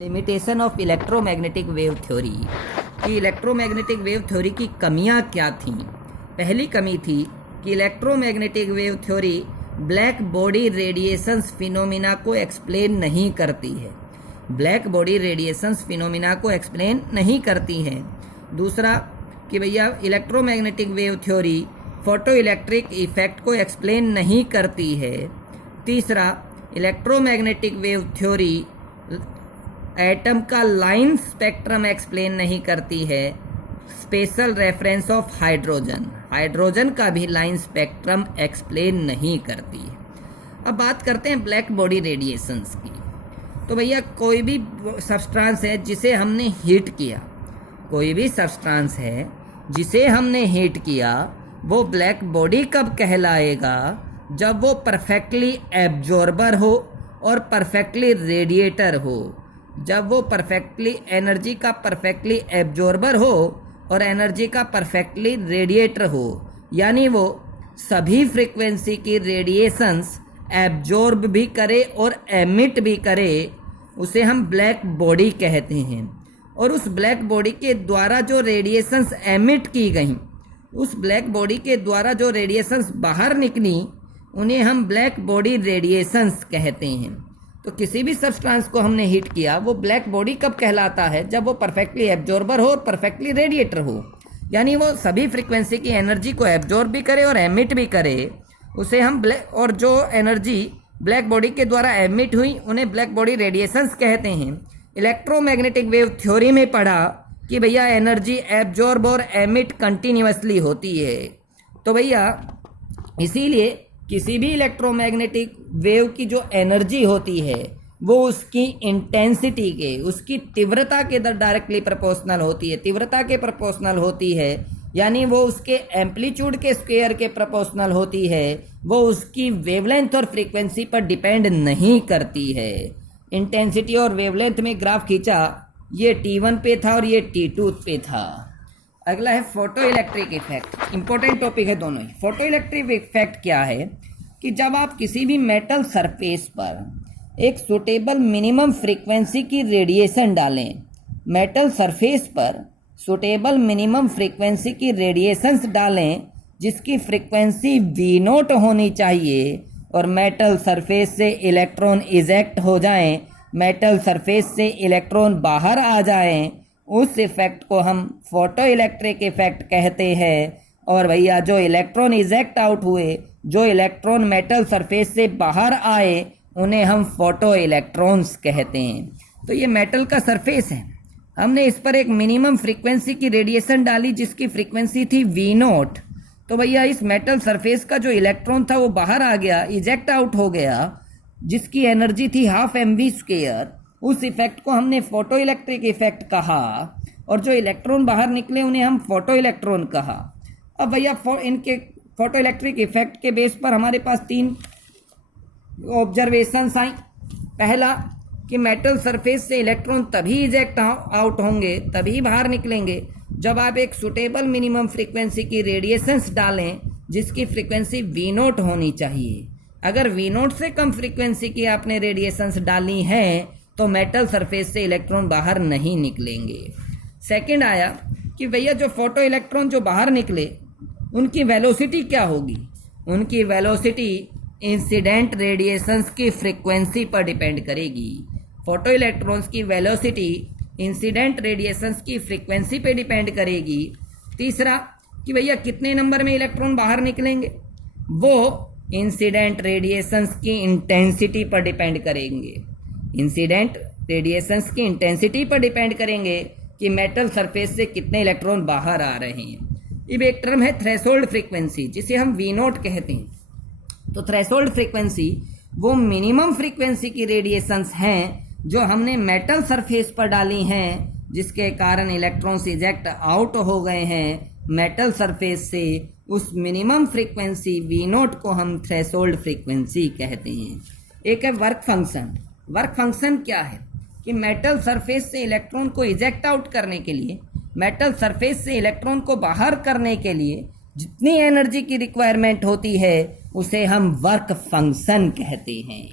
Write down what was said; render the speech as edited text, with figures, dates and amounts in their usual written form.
Limitation of electromagnetic wave theory कि electromagnetic wave theory की कमियां क्या थीं। पहली कमी थी कि electromagnetic wave theory black body radiations phenomena को एक्सप्लेन नहीं करती है। ब्लैक बॉडी रेडिएशंस फिनोमिना को एक्सप्लेन नहीं करती है। दूसरा कि भैया electromagnetic wave theory photo electric effect को एक्सप्लेन नहीं करती है। तीसरा, इलेक्ट्रोमैग्नेटिक वेव थ्योरी एटम का लाइन स्पेक्ट्रम एक्सप्लेन नहीं करती है। स्पेशल रेफरेंस ऑफ हाइड्रोजन का भी लाइन स्पेक्ट्रम एक्सप्लेन नहीं करती है। अब बात करते हैं ब्लैक बॉडी रेडिएशंस की। तो भैया कोई भी सब्सटेंस है जिसे हमने हीट किया, कोई भी सब्सटेंस है जिसे हमने हीट किया, वो ब्लैक बॉडी कब कहलाएगा? जब वो परफेक्टली एब्जॉर्बर हो और परफेक्टली रेडिएटर हो। जब वो परफेक्टली एनर्जी का परफेक्टली एब्जॉर्बर हो और एनर्जी का परफेक्टली रेडिएटर हो, यानी वो सभी फ्रीक्वेंसी की रेडिएशंस एब्जॉर्ब भी करे और एमिट भी करे, उसे हम ब्लैक बॉडी कहते हैं। और उस ब्लैक बॉडी के द्वारा जो रेडिएशंस एमिट की गई, उस ब्लैक बॉडी के द्वारा जो रेडिएशंस बाहर निकली, उन्हें हम ब्लैक बॉडी रेडिएशंस कहते हैं। तो किसी भी सब्सटेंस को हमने हीट किया, वो ब्लैक बॉडी कब कहलाता है? जब वो परफेक्टली एब्जॉर्बर हो और परफेक्टली रेडिएटर हो, यानी वो सभी फ्रीक्वेंसी की एनर्जी को एब्जॉर्ब भी करे और एमिट भी करे, उसे हम और जो एनर्जी ब्लैक बॉडी के द्वारा एमिट हुई, उन्हें ब्लैक बॉडी रेडिएशंस कहते हैं। इलेक्ट्रोमैग्नेटिक वेव थ्योरी में पढ़ा कि भैया एनर्जी एब्जॉर्ब और एमिट कंटिन्यूअसली होती है। तो भैया इसीलिए किसी भी इलेक्ट्रोमैग्नेटिक वेव की जो एनर्जी होती है, वो उसकी इंटेंसिटी के, उसकी तीव्रता के डायरेक्टली प्रोपोर्शनल होती है। तीव्रता के प्रोपोर्शनल होती है, यानी वो उसके एम्पलीट्यूड के स्क्वायर के प्रोपोर्शनल होती है। वो उसकी वेवलेंथ और फ्रीक्वेंसी पर डिपेंड नहीं करती है। इंटेंसिटी और वेवलेंथ में ग्राफ खींचा, ये T1 पे था और ये T2 पे था। अगला है photo electric effect. Important topic है दोनों ही। फोटो इलेक्ट्रिक इफेक्ट क्या है कि जब आप किसी भी मेटल सरफेस पर एक सुटेबल मिनिमम फ्रीक्वेंसी की रेडिएशन डालें, मेटल सरफेस पर सुटेबल मिनिमम फ्रीक्वेंसी की रेडिएशंस डालें जिसकी फ्रीक्वेंसी V0 होनी चाहिए, और मेटल सरफेस से इलेक्ट्रॉन इजेक्ट हो जाएं, मेटल सरफेस से इलेक्ट्रॉन बाहर आ जाएं, उस इफेक्ट को हम फोटो इलेक्ट्रिक इफेक्ट कहते हैं। और भैया जो इलेक्ट्रॉन इजेक्ट आउट हुए, जो इलेक्ट्रॉन मेटल सरफेस से बाहर आए, उन्हें हम फोटो इलेक्ट्रॉन्स कहते हैं। तो ये मेटल का सरफेस है, हमने इस पर एक मिनिमम फ्रीक्वेंसी की रेडिएशन डाली जिसकी फ्रीक्वेंसी थी V0। तो भैया इस मेटल सरफेस का जो इलेक्ट्रॉन था वो बाहर आ गया, इजेक्ट आउट हो गया, जिसकी एनर्जी थी 12 mv²। उस इफेक्ट को हमने फोटो इलेक्ट्रिक इफेक्ट कहा, और जो इलेक्ट्रॉन बाहर निकले उन्हें हम फोटो इलेक्ट्रॉन कहा। अब भैया इनके फोटो इलेक्ट्रिक इफेक्ट के बेस पर हमारे पास 3 ऑब्जर्वेशंस आई। पहला कि मेटल सरफेस से इलेक्ट्रॉन तभी इजेक्ट आउट होंगे, तभी बाहर निकलेंगे, जब आप एक सुटेबल मिनिमम फ्रीक्वेंसी की रेडिएशंस डालें जिसकी फ्रीक्वेंसी V0 होनी चाहिए। अगर V0 से कम फ्रीक्वेंसी की आपने रेडिएशंस डाली हैं तो मेटल सरफेस से इलेक्ट्रॉन बाहर नहीं निकलेंगे। सेकंड आया कि भैया जो फोटो इलेक्ट्रॉन जो बाहर निकले, उनकी वेलोसिटी क्या होगी? उनकी वेलोसिटी इंसिडेंट रेडिएशंस की फ्रीक्वेंसी पर डिपेंड करेगी। फोटो इलेक्ट्रॉन्स की वेलोसिटी इंसिडेंट रेडिएशंस की फ्रीक्वेंसी पे डिपेंड करेगी। तीसरा कि भैया कितने नंबर में इलेक्ट्रॉन बाहर निकलेंगे, वो इंसिडेंट रेडिएशंस की इंटेंसिटी पर डिपेंड करेंगे। इंसिडेंट रेडिएशंस की इंटेंसिटी पर डिपेंड करेंगे कि मेटल सरफेस से कितने इलेक्ट्रॉन बाहर आ रहे हैं। अब एक टर्म है थ्रेशोल्ड फ्रीक्वेंसी, जिसे हम V0 कहते हैं। तो थ्रेशोल्ड फ्रीक्वेंसी वो मिनिमम फ्रीक्वेंसी की रेडिएशंस हैं जो हमने मेटल सरफेस पर डाली हैं, जिसके कारण इलेक्ट्रॉन्स इजेक्ट आउट हो गए हैं मेटल सरफेस से। उस मिनिमम फ्रीक्वेंसी V0 को हम थ्रेशोल्ड फ्रीक्वेंसी कहते हैं। एक है वर्क फंक्शन। वर्क फंक्शन क्या है कि मेटल सरफेस से इलेक्ट्रॉन को इजेक्ट आउट करने के लिए, मेटल सरफेस से इलेक्ट्रॉन को बाहर करने के लिए जितनी एनर्जी की रिक्वायरमेंट होती है, उसे हम वर्क फंक्शन कहते हैं।